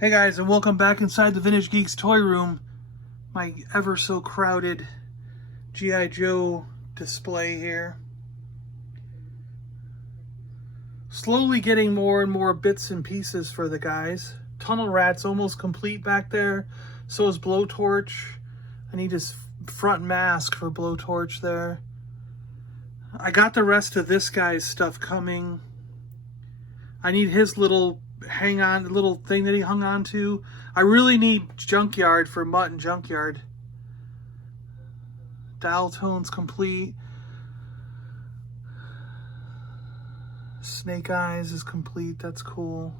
Hey guys, and welcome back inside the Vintage Geeks toy room. My ever so crowded G.I. Joe display here. Slowly getting more and more bits and pieces for the guys. Tunnel Rat's almost complete back there. So is Blowtorch. I need his front mask for Blowtorch there. I got the rest of this guy's stuff coming. I need his little little thing that he hung on to. I really need Junkyard for Mutt and Junkyard. Dial tone's complete. Snake Eyes is complete. That's cool.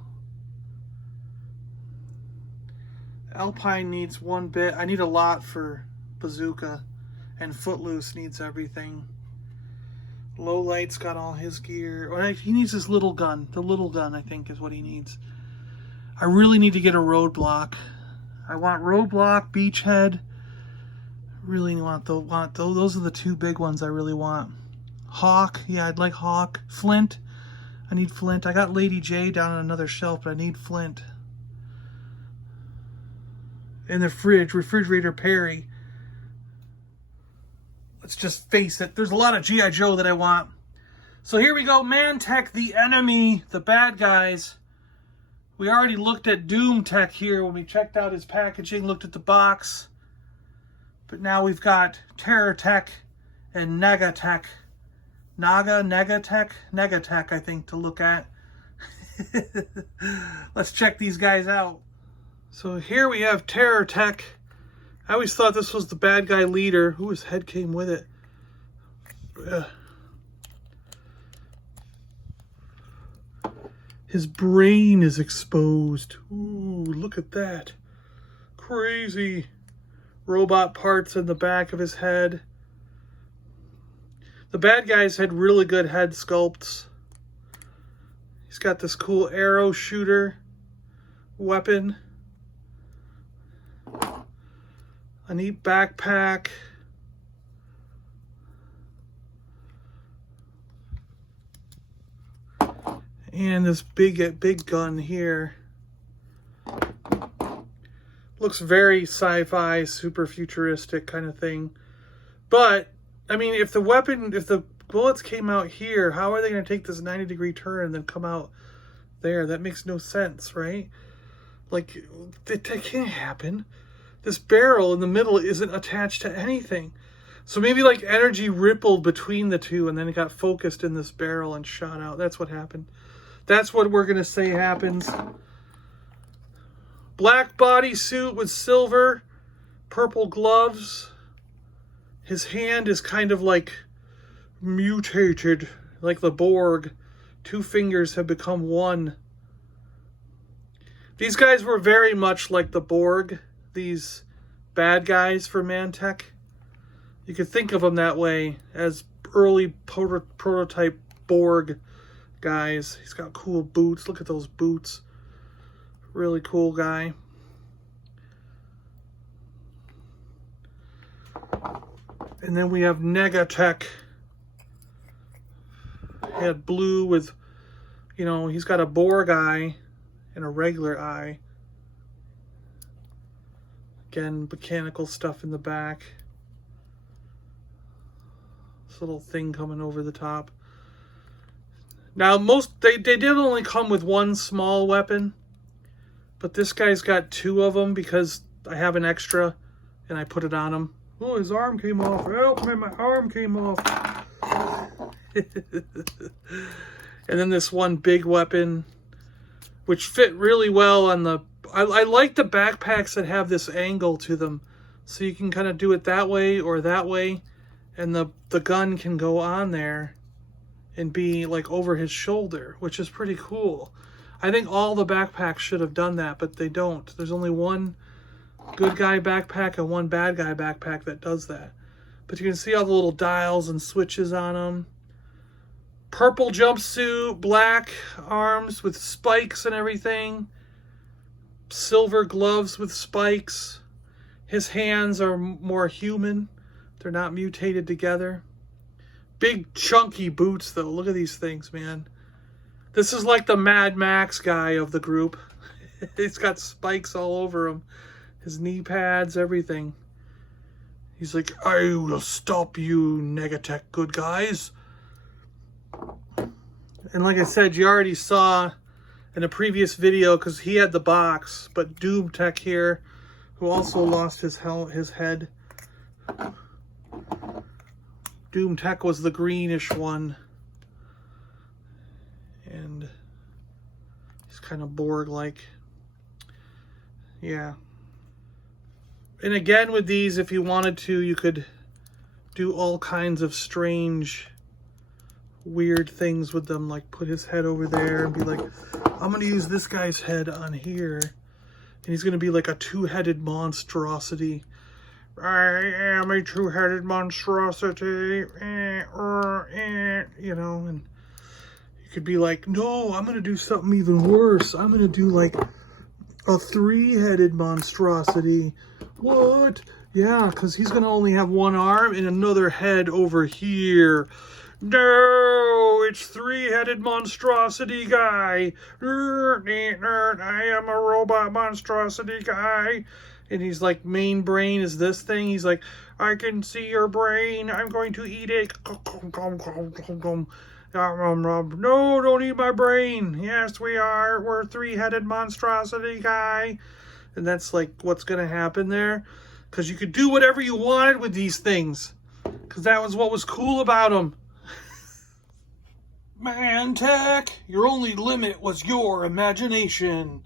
Alpine needs one bit. I need a lot for Bazooka. And Footloose needs everything. Lowlight's got all his gear. He needs his little gun. The little gun, I think, is what he needs. I really need to get a Roadblock. I want Roadblock, Beachhead. Really want those. Those are the two big ones I really want. Hawk. Yeah, I'd like Hawk. Flint. I need Flint. I got Lady J down on another shelf, but I need Flint. In the fridge, Refrigerator Perry. Let's just face it, there's a lot of G.I. Joe that I want. So here we go, Mantech, the enemy, the bad guys. We already looked at Doom Tech here when we checked out his packaging, looked at the box. But now we've got TerrorTech and NegaTech. NegaTech, I think, to look at. Let's check these guys out. So here we have TerrorTech. I always thought this was the bad guy leader. Ooh, his head came with it. His brain is exposed. Ooh, look at that. Crazy. Robot parts in the back of his head. The bad guys had really good head sculpts. He's got this cool arrow shooter weapon. A neat backpack. And this big gun here. Looks very sci-fi, super futuristic kind of thing. But, I mean, if the bullets came out here, how are they going to take this 90-degree turn and then come out there? That makes no sense, right? Like, that can't happen. This barrel in the middle isn't attached to anything. So maybe like energy rippled between the two and then it got focused in this barrel and shot out. That's what happened. That's what we're going to say happens. Black bodysuit with silver, purple gloves. His hand is kind of like mutated, like the Borg. Two fingers have become one. These guys were very much like the Borg. These bad guys for Mantech. You could think of them that way as early prototype Borg guys. He's got cool boots. Look at those boots. Really cool guy. And then we have NegaTech. Head blue with, you know, he's got a Borg eye and a regular eye. Again, mechanical stuff in the back. This little thing coming over the top. Now, they did only come with one small weapon, but this guy's got two of them because I have an extra and I put it on him. Oh, his arm came off. Help me, my arm came off. And then this one big weapon, which fit really well on the... I like the backpacks that have this angle to them. So you can kind of do it that way or that way. And the gun can go on there and be like over his shoulder, which is pretty cool. I think all the backpacks should have done that, but they don't. There's only one good guy backpack and one bad guy backpack that does that. But you can see all the little dials and switches on them. Purple jumpsuit, black arms with spikes and everything. Silver gloves with spikes. His hands are more human. They're not mutated together. Big chunky boots though. Look at these things, man. This is like the Mad Max guy of the group. He's got spikes all over him. His knee pads, everything. He's like, I will stop you, NegaTech good guys. And like I said, you already saw in a previous video, because he had the box, but DoomTech here, who also lost his head. DoomTech was the greenish one. And he's kind of Borg-like. Yeah. And again, with these, if you wanted to, you could do all kinds of strange, weird things with them, like put his head over there and be like, I'm going to use this guy's head on here. And he's going to be like a two-headed monstrosity. I am a two-headed monstrosity. You know, and you could be like, no, I'm going to do something even worse. I'm going to do like a three-headed monstrosity. What? Yeah, because he's going to only have one arm and another head over here. No, it's three-headed monstrosity guy. I am a robot monstrosity guy. And he's like, main brain is this thing. He's like, I can see your brain. I'm going to eat it. No, don't eat my brain. Yes, we are. We're three-headed monstrosity guy. And that's like what's going to happen there. Because you could do whatever you wanted with these things. Because that was what was cool about them. Mantech, your only limit was your imagination.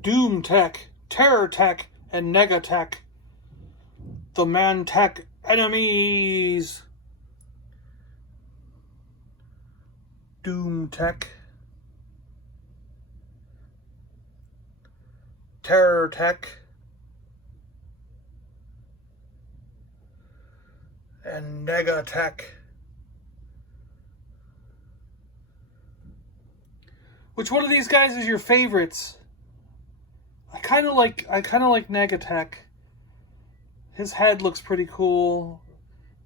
DoomTech, TerrorTech, and NegaTech. The Mantech enemies. DoomTech. TerrorTech. And NegaTech. Which one of these guys is your favorites? I kind of like NegaTech. His head looks pretty cool.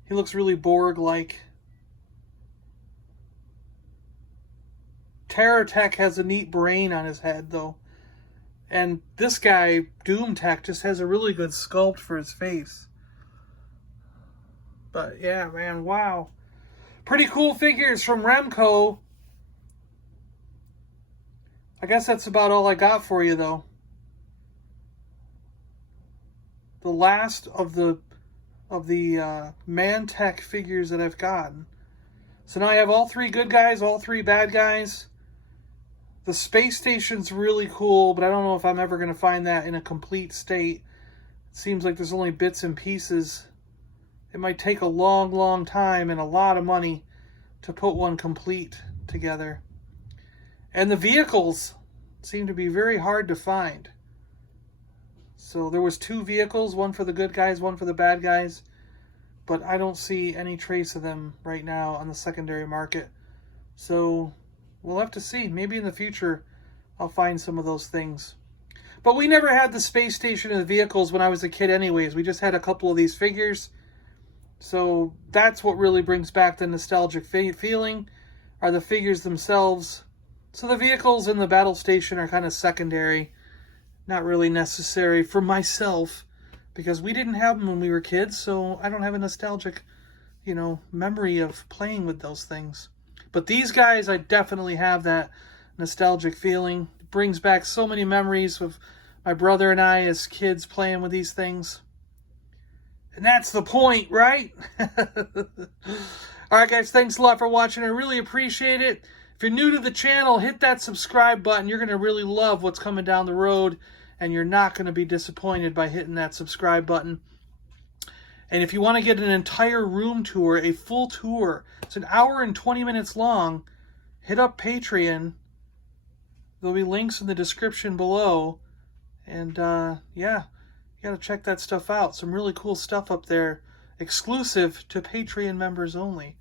He looks really Borg-like. TerrorTech has a neat brain on his head, though. And this guy, DoomTech, just has a really good sculpt for his face. But yeah, man, wow. Pretty cool figures from Remco. I guess that's about all I got for you, though. The last of the Mantech figures that I've gotten. So now I have all three good guys, all three bad guys. The space station's really cool, but I don't know if I'm ever going to find that in a complete state. It seems like there's only bits and pieces. It might take a long, long time and a lot of money to put one complete together. And the vehicles seem to be very hard to find. So there was two vehicles, one for the good guys, one for the bad guys. But I don't see any trace of them right now on the secondary market. So we'll have to see. Maybe in the future I'll find some of those things. But we never had the space station and the vehicles when I was a kid anyways. We just had a couple of these figures. So that's what really brings back the nostalgic feeling, are the figures themselves. So the vehicles and the battle station are kind of secondary, not really necessary for myself, because we didn't have them when we were kids, so I don't have a nostalgic, memory of playing with those things. But these guys, I definitely have that nostalgic feeling. It brings back so many memories of my brother and I as kids playing with these things. And that's the point, right? Alright guys, thanks a lot for watching. I really appreciate it. If you're new to the channel, hit that subscribe button. You're going to really love what's coming down the road, and you're not going to be disappointed by hitting that subscribe button. And if you want to get an entire room tour, a full tour, it's an hour and 20 minutes long, hit up Patreon. There'll be links in the description below. And yeah, you got to check that stuff out. Some really cool stuff up there, exclusive to Patreon members only.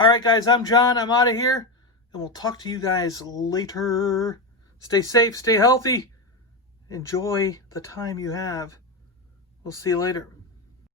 Alright guys, I'm John. I'm out of here. And we'll talk to you guys later. Stay safe, stay healthy. Enjoy the time you have. We'll see you later.